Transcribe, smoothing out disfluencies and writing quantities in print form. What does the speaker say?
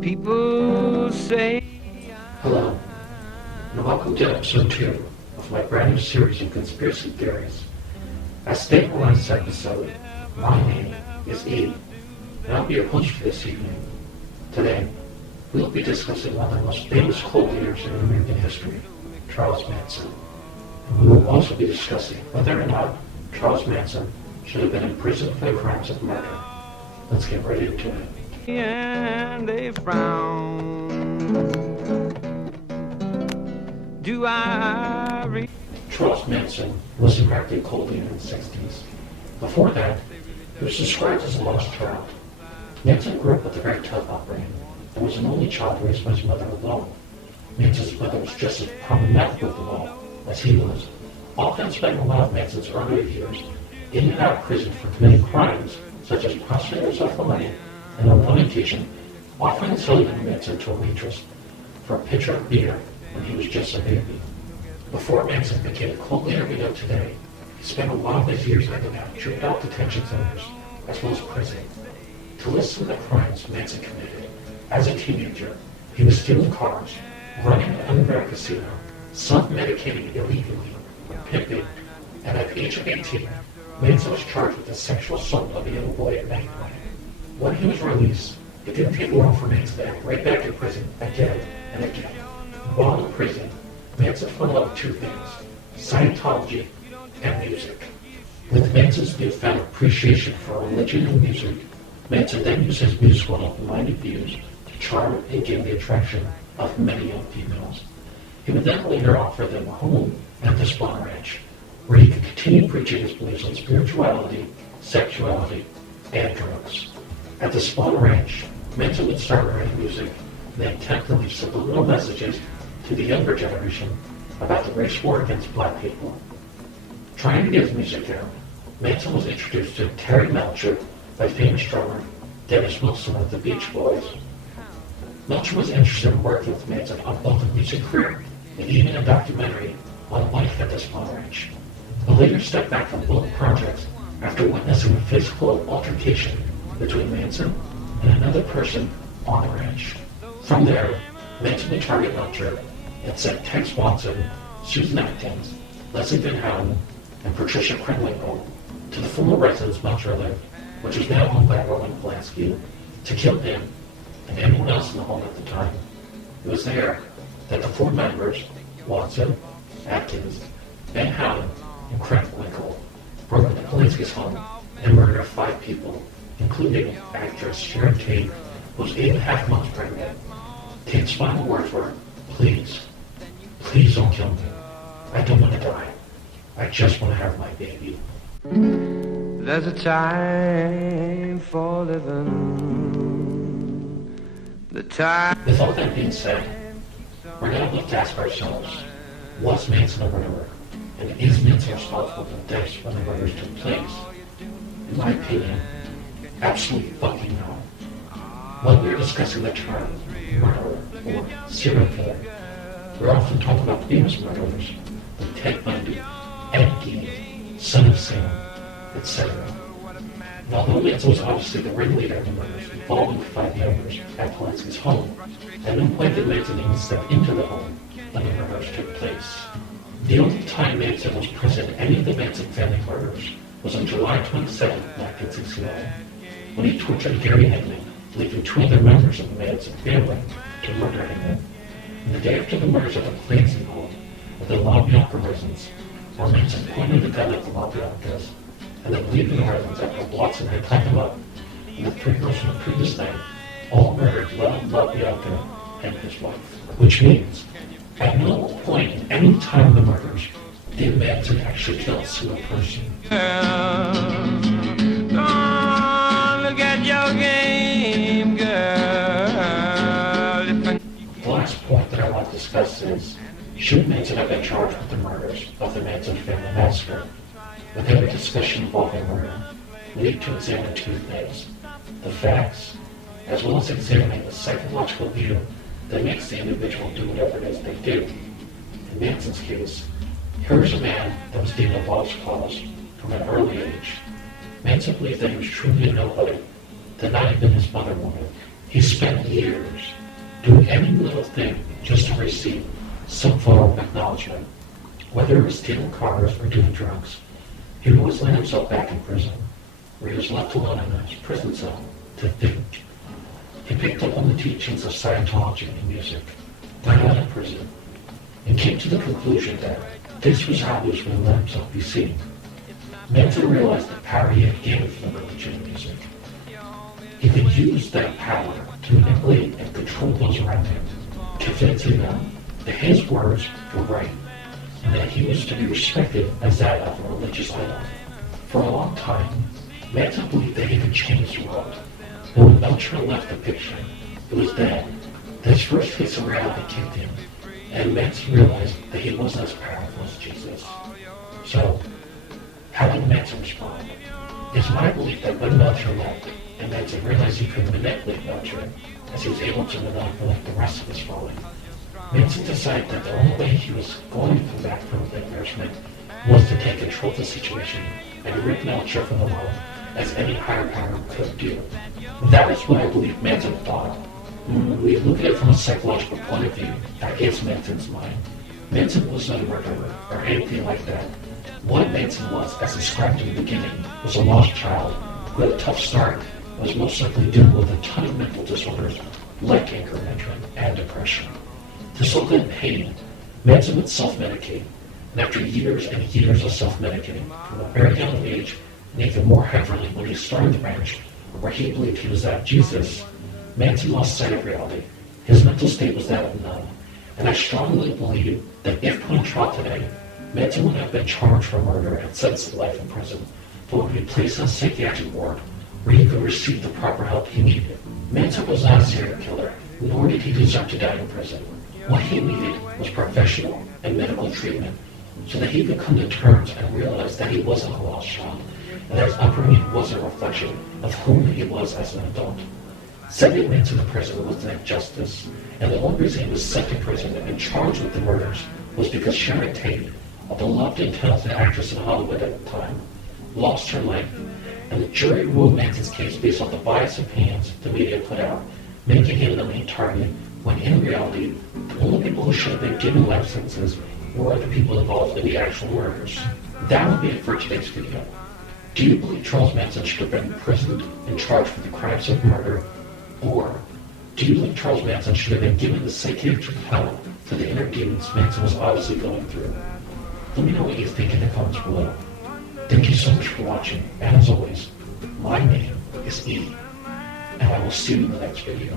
People say. Hello, and welcome to episode 2 of my brand new series of conspiracy theories. As stated in last episode, my name is E, and I'll be your host for this evening. Today, we'll be discussing one of the most famous cult leaders in American history, Charles Manson. And we will also be discussing whether or not Charles Manson should have been imprisoned for the crimes of murder. Let's get right into it. And they frown. Do I read? Charles Manson was an American cult leader in the 60s. Before that, he was described as a lost child. Manson grew up with a very tough upbringing and was an only child raised by his mother alone. Manson's mother was just as problematic with the law as he was, often spending a lot of Manson's earlier years in and out of prison for committing crimes such as prostituting himself for money, and on one occasion, offering selling Manson to a waitress for a pitcher of beer when he was just a baby. Before Manson became the cult leader we know today, he spent a lot of his years hanging out in juvenile detention centers as well as prison. To list some of the crimes Manson committed, as a teenager, he was stealing cars, running an underground casino, self-medicating illegally, pimping, and at the age of 18, Manson was charged with the sexual assault of a young boy at night. When he was released, it didn't take long for Manson to end right back in prison again and again. While in prison, Manson fell in love with two things: Scientology and music. With Manson's newfound appreciation for religion and music, Manson then used his musical and open-minded views to charm and gain the attraction of many young females. He would then later offer them a home at the Spawn Ranch, where he could continue preaching his beliefs on spirituality, sexuality, and drugs. At the Spawn Ranch, Manson would start writing music and then attempt to leave subliminal messages to the younger generation about the race war against black people. Trying to get his music out, Manson was introduced to Terry Melcher by famous drummer Dennis Wilson of the Beach Boys. Melcher was interested in working with Manson on both a music career and even a documentary on life at the Spawn Ranch, but later stepped back from both projects after witnessing a physical altercation between Manson and another person on the ranch. From there, Manson would target Melcher and sent Tex Watson, Susan Atkins, Leslie Van Houten, and Patricia Krenwinkel to the former residence Melcher lived, which was now owned by Roman Polanski, to kill him and anyone else in the home at the time. It was there that the four members, Watson, Atkins, Van Houten, and Krenwinkel, broke into Polanski's home and murdered 5 people, including actress Sharon Tate, who was 8.5 months pregnant. Tate's final words were, "Please, please don't kill me. I don't want to die. I just want to have my baby." There's a time for living. The time. With all that being said, we're going to look to ask ourselves, was Manson a murderer? And is Manson responsible for the deaths when the murders took place? In my opinion, absolutely fucking no. When we're discussing the term murderer or serial killer, we're often talking about famous murderers like Ted Bundy, Ed Gein, Son of Sam, etc. And although Manson was obviously the ringleader of the murders involving 5 members at Polanski's home, at no point did Manson even step into the home when the murders took place. The only time Manson was present in any of the Manson family murders was on July 27, 1969, when he tortured Gary Hedley, leaving 2 other members of the Manson family to murder him. And the day after the murders of the Polanski home at the LaBianca residence, where Manson pointed the gun at the LaBiancas, and then leaving the residence after Watson had tied them up, and the 3 girls from the previous night all murdered LaBianca and his wife. Which means, at no point in any time of the murders did Manson actually kill a single person. Girl, don't look at your game, girl. The last point that I want to discuss is, should Manson have been charged with the murders of the Manson family massacre? With every discussion involving murder, we need to examine 2 things: the facts, as well as examining the psychological view that makes the individual do whatever it is they do. In Manson's case, here is a man that was deemed a lost cause from an early age. Manson believed that he was truly a nobody, that not even his mother wanted. He spent years doing any little thing just to receive some form of acknowledgement, whether it was stealing cars or doing drugs. He would always land himself back in prison, where he was left alone in his prison cell to think. He picked up on the teachings of Scientology and music, got out of prison, and came to the conclusion that this was how he was going to let himself be seen. Manson realized the power he had gained from religion and music. He could use that power to manipulate and control those around him, convincing them that his words were right, and that he was to be respected as that of a religious idol. For a long time, Manson believed that he could change the world. But when Belcher left the picture, it was then that his first taste of reality kicked in, and Manson realized that he wasn't as powerful as Jesus. So, how did Manson respond? It's my belief that when Belcher left, and Manson realized he could manipulate Belcher, as he was able to manipulate the rest of his following, Manson decided that the only way he was going to come back from the embarrassment was to take control of the situation and rid Belcher from the world, as any higher power could do. That is what I believe Manson thought. When we look at it from a psychological point of view, that is Manson's mind. Manson was not a murderer or anything like that. What Manson was, as described in the beginning, was a lost child who had a tough start and was most likely dealing with a ton of mental disorders like anger management and depression. To soak in pain, Manson would self-medicate, and after years and years of self-medicating, from a very young age, and even more heavily when he started the ranch, where he believed he was that Jesus, Manson lost sight of reality. His mental state was that of none, and I strongly believe that if put on trial today, Manson would have been charged for murder and sentenced to life in prison, but would be placed in a psychiatric ward where he could receive the proper help he needed. Manson was not a serial killer, nor did he deserve to die in prison. What he needed was professional and medical treatment, so that he could come to terms and realize that he wasn't a lost child, and that his upbringing was a reflection of who he was as an adult. Sending Manson to prison was an injustice, and the only reason he was sent to prison and charged with the murders was because Sharon Tate, a beloved and talented actress in Hollywood at the time, lost her life, and the jury ruled Manson's case based on the biased opinions the media put out, making him the main target, when in reality, the only people who should have been given life sentences were the people involved in the actual murders. That would be it for today's video. Do you believe Charles Manson should have been imprisoned and charged for the crimes of murder? Or do you believe Charles Manson should have been given the psychiatric help for the inner demons Manson was obviously going through? Let me know what you think in the comments below. Thank you so much for watching, and as always, my name is E, and I will see you in the next video.